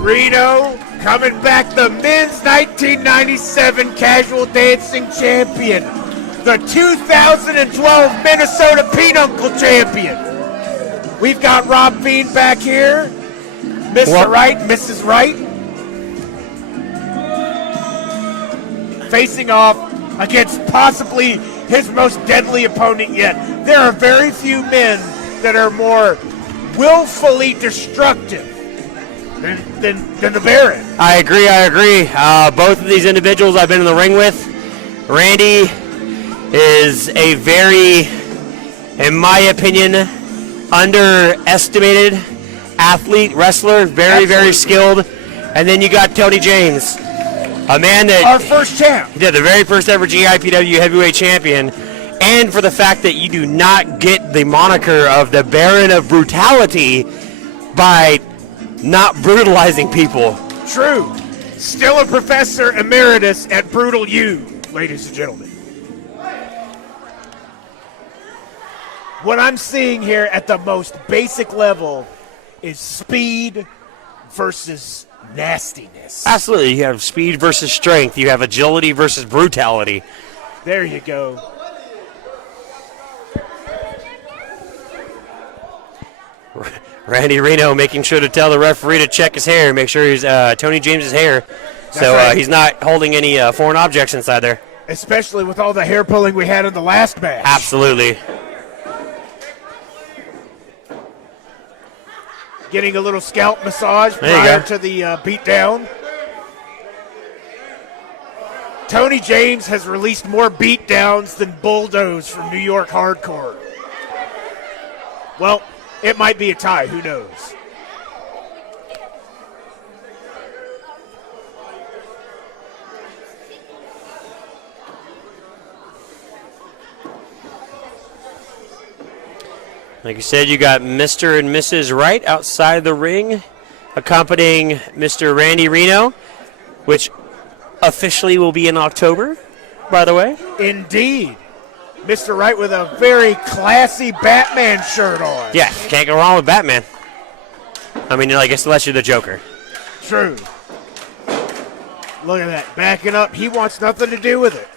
Reno coming back, the men's 1997 casual dancing champion, the 2012 Minnesota Pinochle champion. We've got Rob Bean back here, Mr. Wright, Mrs. Wright, facing off against possibly his most deadly opponent yet. There are very few men that are more willfully destructive than the Baron. I agree. Both of these individuals I've been in the ring with. Randy is a very, in my opinion, underestimated athlete, wrestler, very skilled. And then you got Tony James, a man that... Our first champ. Yeah, the very first ever GIPW heavyweight champion. And for the fact that you do not get the moniker of the Baron of Brutality by not brutalizing people. True. Still a professor emeritus at Brutal U, ladies and gentlemen. What I'm seeing here at the most basic level is speed versus nastiness. Absolutely. You have speed versus strength. You have agility versus brutality. There you go. Randy Reno making sure to tell the referee to check his hair, make sure he's Tony James's hair, so right. He's not holding any foreign objects inside there. Especially with all the hair pulling we had in the last match. Absolutely. Getting a little scalp massage prior to the beatdown. Tony James has released more beatdowns than Bulldoze from New York Hardcore. Well, it might be a tie, who knows? Like you said, you got Mr. and Mrs. Wright outside the ring, accompanying Mr. Randy Reno, which officially will be in October, by the way. Indeed. Mr. Wright with a very classy Batman shirt on. Yeah, can't go wrong with Batman. I mean, I guess unless you're the Joker. True. Look at that, backing up. He wants nothing to do with it.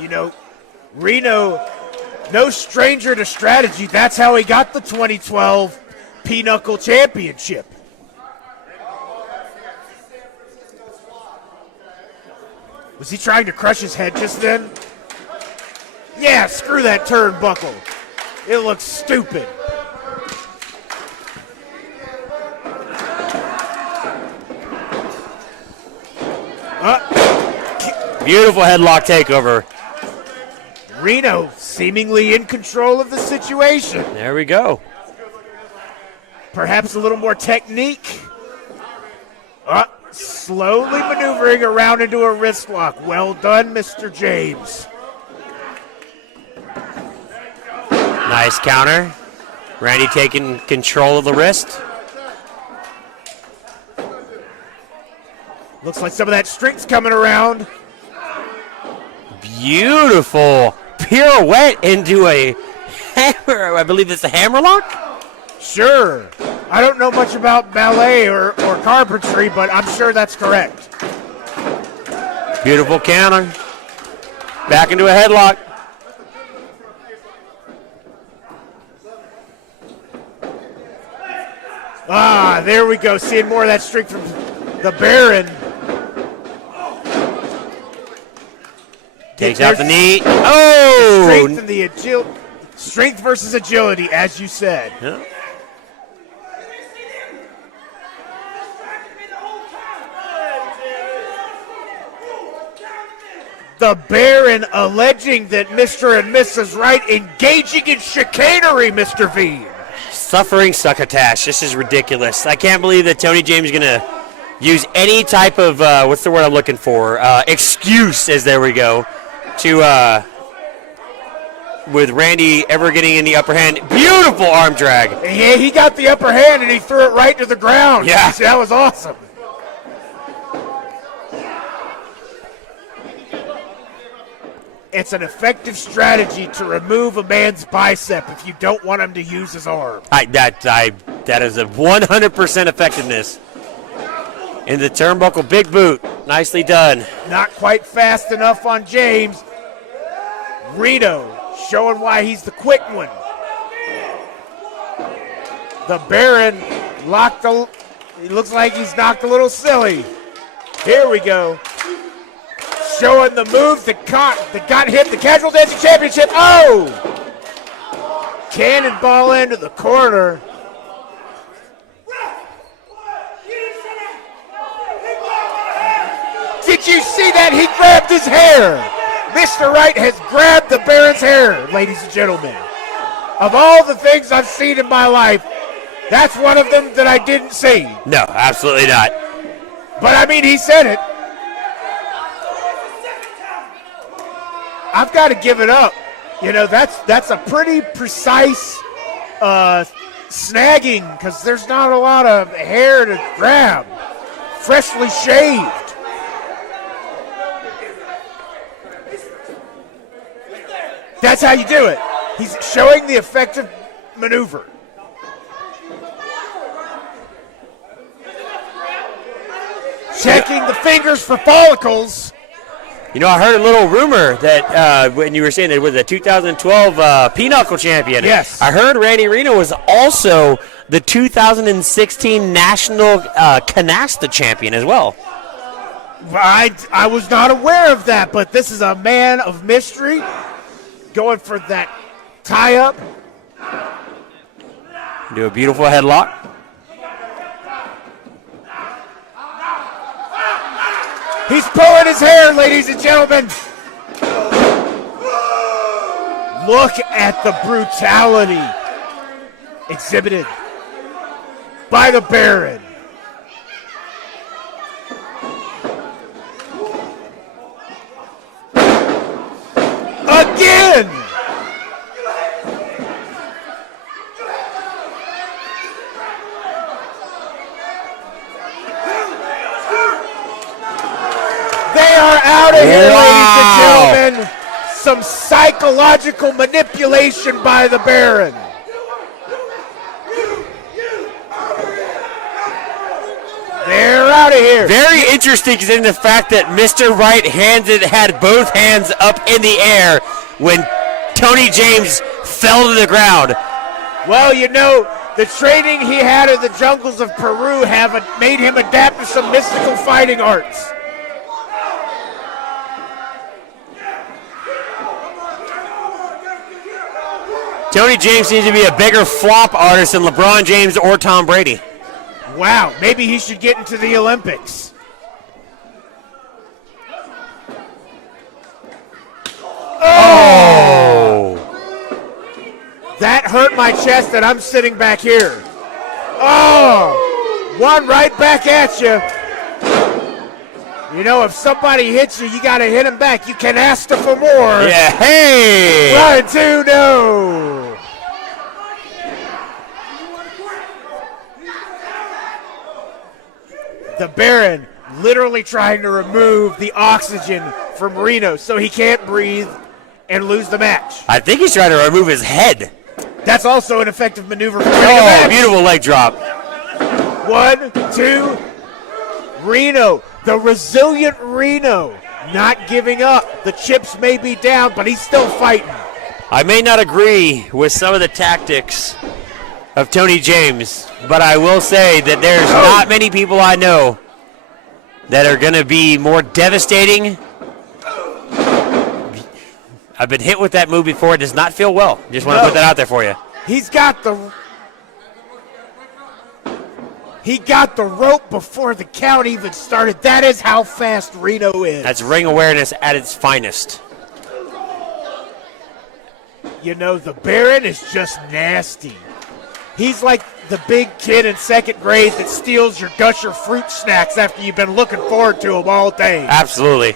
You know, Reno, no stranger to strategy. That's how he got the 2012 Pinochle Championship. Was he trying to crush his head just then? Yeah, screw that turnbuckle. It looks stupid. Beautiful headlock takeover. Reno seemingly in control of the situation. There we go. Perhaps a little more technique. Slowly maneuvering around into a wrist lock. Well done, Mr. James. Nice counter. Randy taking control of the wrist. Looks like some of that strength's coming around. Beautiful pirouette into a hammer. I believe it's a hammer lock? Sure. I don't know much about ballet or carpentry, but I'm sure that's correct. Beautiful counter. Back into a headlock. There we go. Seeing more of that strength from the Baron. Takes out the knee. Oh! Strength and the agility. Strength versus agility, as you said. Yeah. The Baron alleging that Mr. and Mrs. Wright engaging in chicanery, Mr. V. Suffering succotash. This is ridiculous. I can't believe that Tony James is going to use any type of, what's the word I'm looking for? Excuse, as there we go, to with Randy ever getting in the upper hand. Beautiful arm drag. Yeah, he got the upper hand and he threw it right to the ground. Yeah. That was awesome. It's an effective strategy to remove a man's bicep if you don't want him to use his arm. That is a 100% effectiveness. In the turnbuckle, big boot. Nicely done. Not quite fast enough on James. Reno showing why he's the quick one. The Baron he looks like he's knocked a little silly. Here we go. Showing the moves that got him the Casual Dancing Championship. Oh! Cannonball into the corner. Did you see that? He grabbed his hair. Mr. Wright has grabbed the Baron's hair, ladies and gentlemen. Of all the things I've seen in my life, that's one of them that I didn't see. No, absolutely not. But I mean, he said it. I've got to give it up. You know, that's a pretty precise snagging because there's not a lot of hair to grab. Freshly shaved. That's how you do it. He's showing the effective maneuver. Checking the fingers for follicles. You know, I heard a little rumor that when you were saying that it was the 2012 Pinochle champion. Yes. I heard Randy Reno was also the 2016 National Canasta champion as well. I was not aware of that, but this is a man of mystery going for that tie-up. Do a beautiful headlock. He's pulling his hair, ladies and gentlemen. Look at the brutality exhibited by the Baron. Again! They are out of here, ladies and gentlemen. Some psychological manipulation by the Baron. They're out of here. Very interesting in the fact that Mr. Wright had both hands up in the air when Tony James fell to the ground. Well, you know, the training he had in the jungles of Peru have made him adapt to some mystical fighting arts. Tony James needs to be a bigger flop artist than LeBron James or Tom Brady. Wow, maybe he should get into the Olympics. Oh! That hurt my chest and I'm sitting back here. Oh! One right back at you. You know, if somebody hits you, you got to hit him back. You can ask for more. Yeah, hey! 1, 2, no! The Baron literally trying to remove the oxygen from Reno so he can't breathe and lose the match. I think he's trying to remove his head. That's also an effective maneuver for winning a match. Beautiful leg drop. 1, 2, Reno, the resilient Reno, not giving up. The chips may be down, but he's still fighting. I may not agree with some of the tactics of Tony James, but I will say that there's not many people I know that are going to be more devastating. I've been hit with that move before. It does not feel well. Just want to put that out there for you. He got the rope before the count even started. That is how fast Reno is. That's ring awareness at its finest. You know, the Baron is just nasty. He's like the big kid in second grade that steals your Gusher fruit snacks after you've been looking forward to them all day. Absolutely.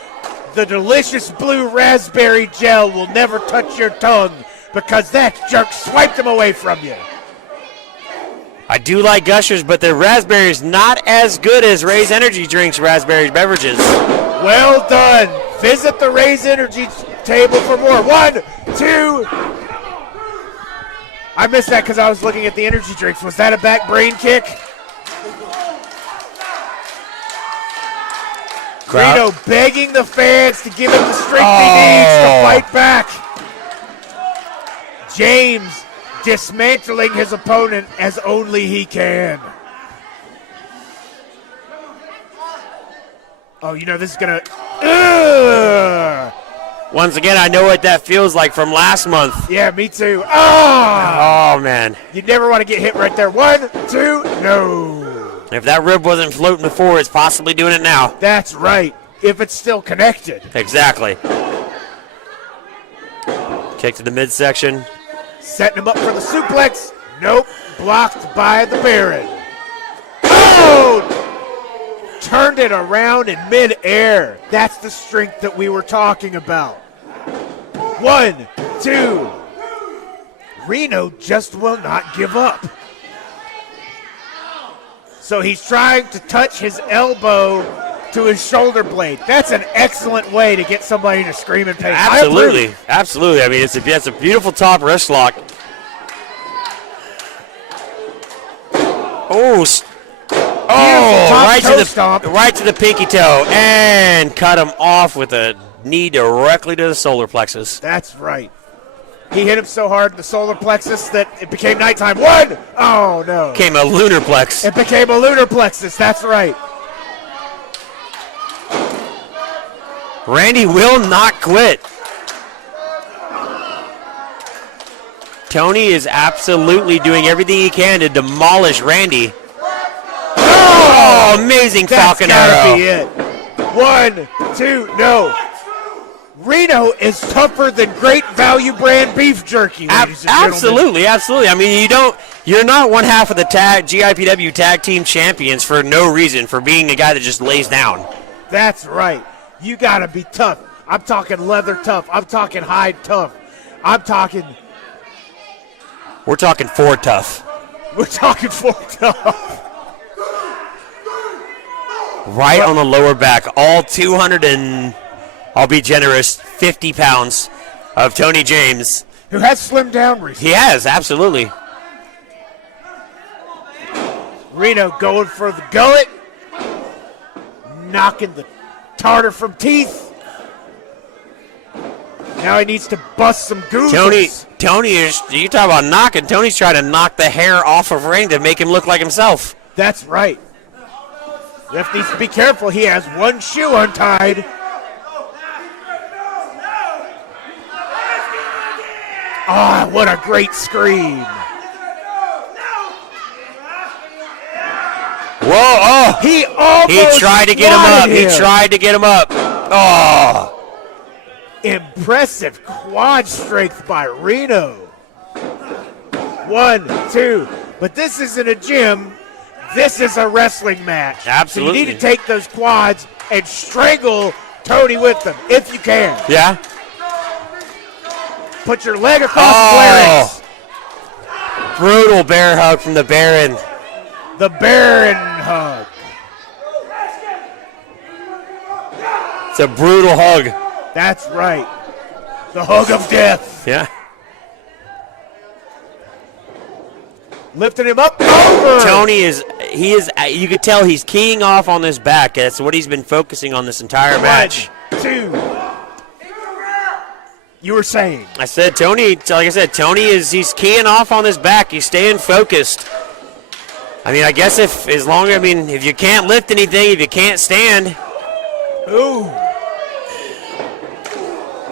The delicious blue raspberry gel will never touch your tongue because that jerk swiped him away from you. I do like Gushers, but their raspberries not as good as Ray's Energy Drinks raspberry beverages. Well done. Visit the Ray's Energy table for more. 1, 2. I missed that because I was looking at the energy drinks. Was that a back brain kick? Reno begging the fans to give him the strength he needs to fight back. James dismantling his opponent as only he can. Oh, you know this is going to... Once again, I know what that feels like from last month. Yeah, me too. Oh, man. You never want to get hit right there. 1, 2, no. If that rib wasn't floating before, it's possibly doing it now. That's right, if it's still connected. Exactly. Kick to the midsection. Setting him up for the suplex. Nope, blocked by the Baron. Oh! Turned it around in midair. That's the strength that we were talking about. 1, 2. Reno just will not give up. So he's trying to touch his elbow to his shoulder blade. That's an excellent way to get somebody to scream in pain. Absolutely, absolutely. I mean, it's a beautiful top wrist lock. Right to the pinky toe, and cut him off with a knee directly to the solar plexus. That's right. He hit him so hard in the solar plexus that it became nighttime. 1! Oh, no. Became a lunar plex. It became a lunar plexus. That's right. Randy will not quit. Tony is absolutely doing everything he can to demolish Randy. Oh, amazing Falcon Arrow. That's gotta be it. 1, 2, no. Reno is tougher than Great Value brand beef jerky, ladies and gentlemen. Absolutely, absolutely. I mean, you're not one half of the GIPW tag team champions for no reason, for being a guy that just lays down. That's right. You gotta be tough. I'm talking leather tough. I'm talking hide tough. We're talking Ford tough. We're talking Ford tough. Right on the lower back, all 200 and, I'll be generous, 50 pounds of Tony James. Who has slimmed down recently. He has, absolutely. Reno going for the gullet. Knocking the tartar from teeth. Now he needs to bust some goozles. Tony is, you talk about knocking, Tony's trying to knock the hair off of Randy to make him look like himself. That's right. Ref needs to be careful. He has one shoe untied. Ah, what a great scream. Whoa, oh. He tried to get him up. He tried to get him up. Oh. Impressive quad strength by Reno. 1, 2. But this isn't a gym. This is a wrestling match. Absolutely. So you need to take those quads and strangle Tony with them, if you can. Yeah. Put your leg across the larynx. Brutal bear hug from the Baron. The Baron hug. It's a brutal hug. That's right. The hug of death. Yeah. Lifting him up over. Tony is, you could tell he's keying off on this back. That's what he's been focusing on this entire match. 1, 2. You were saying. I said Tony, like I said, he's keying off on this back. He's staying focused. I mean, I guess if you can't lift anything, if you can't stand. Ooh.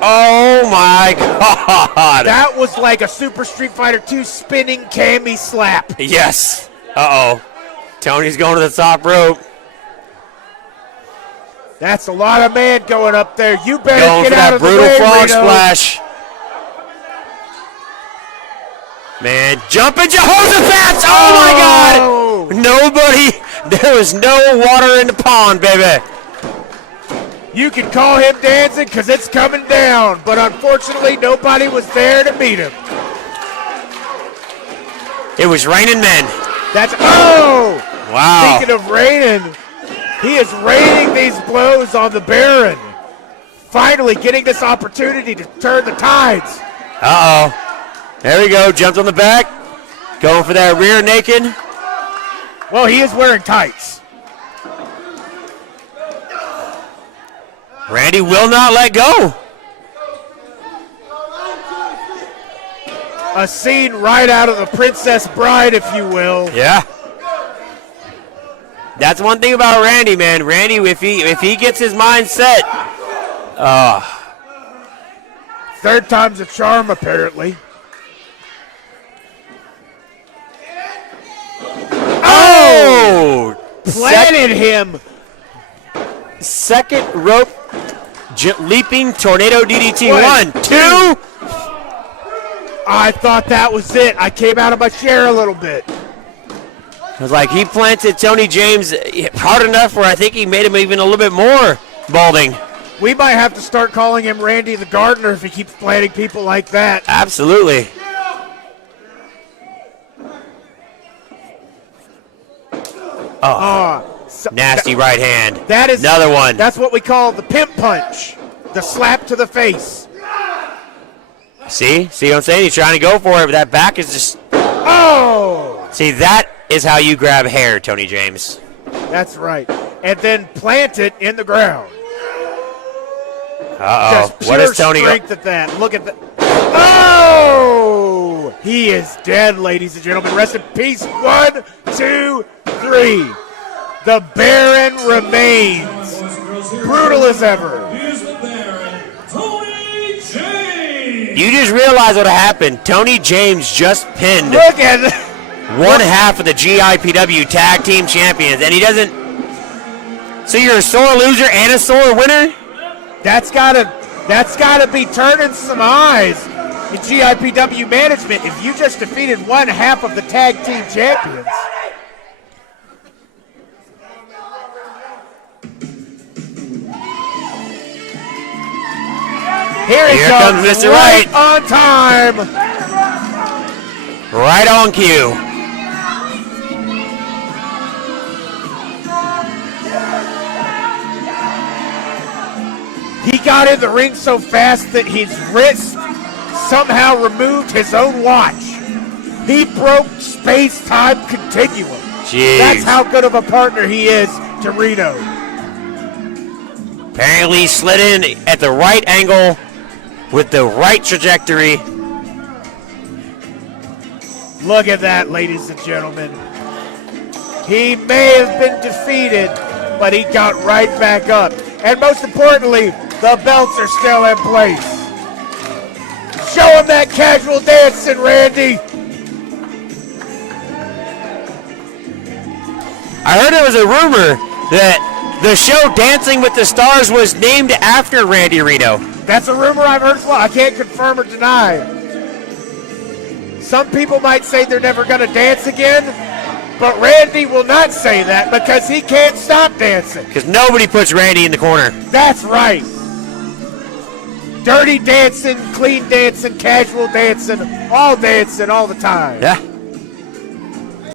Oh my God. That was like a Super Street Fighter 2 spinning cami slap. Yes. Uh-oh. Tony's going to the top rope. That's a lot of man going up there. You better going get for out that of the brutal way, frog Reno. splash. Man, jumping Jehoshaphat! Oh my God! Nobody, there was no water in the pond, baby. You can call him dancing because it's coming down, but unfortunately nobody was there to meet him. It was raining men. That's, oh! Wow. Speaking of raining, he is raining these blows on the Baron. Finally getting this opportunity to turn the tides. Uh-oh. There we go. Jumped on the back. Going for that rear naked. Well, he is wearing tights. Randy will not let go. A scene right out of The Princess Bride, if you will. Yeah. That's one thing about Randy, man. Randy, if he gets his mind set, third time's a charm, apparently. Oh! Planted him. Second rope leaping tornado DDT. One, 1, 2. I thought that was it. I came out of my chair a little bit. It was like he planted Tony James hard enough where I think he made him even a little bit more balding. We might have to start calling him Randy the Gardener if he keeps planting people like that. Absolutely. Nasty right hand. That is another one. That's what we call the pimp punch, the slap to the face. See what I'm saying? He's trying to go for it, but that back is just. Oh! See, that is how you grab hair, Tony James. That's right. And then plant it in the ground. Uh-oh. Just What is Tony? strength at that. Look at that. Oh! He is dead, ladies and gentlemen. Rest in peace. 1, 2, 3. The Baron remains brutal as ever. Here's the Baron, Tony James. You just realize what happened. Tony James just pinned Look at one half of the GIPW Tag Team Champions, and he doesn't. So you're a sore loser and a sore winner? That's gotta be turning some eyes in GIPW management if you just defeated one half of the tag team champions. Here comes Mr. right Right. on time. Right on cue. He got in the ring so fast that his wrist somehow removed his own watch. He broke space-time continuum. Jeez. That's how good of a partner he is to Reno. Apparently he slid in at the right angle with the right trajectory. Look at that, ladies and gentlemen. He may have been defeated, but he got right back up. And most importantly, the belts are still in place. Show him that casual dancing, Randy. I heard there was a rumor that the show Dancing with the Stars was named after Randy Reno. That's a rumor I've heard as well. I can't confirm or deny. Some people might say they're never going to dance again, but Randy will not say that because he can't stop dancing. Because nobody puts Randy in the corner. That's right. Dirty dancing, clean dancing, casual dancing all the time. Yeah.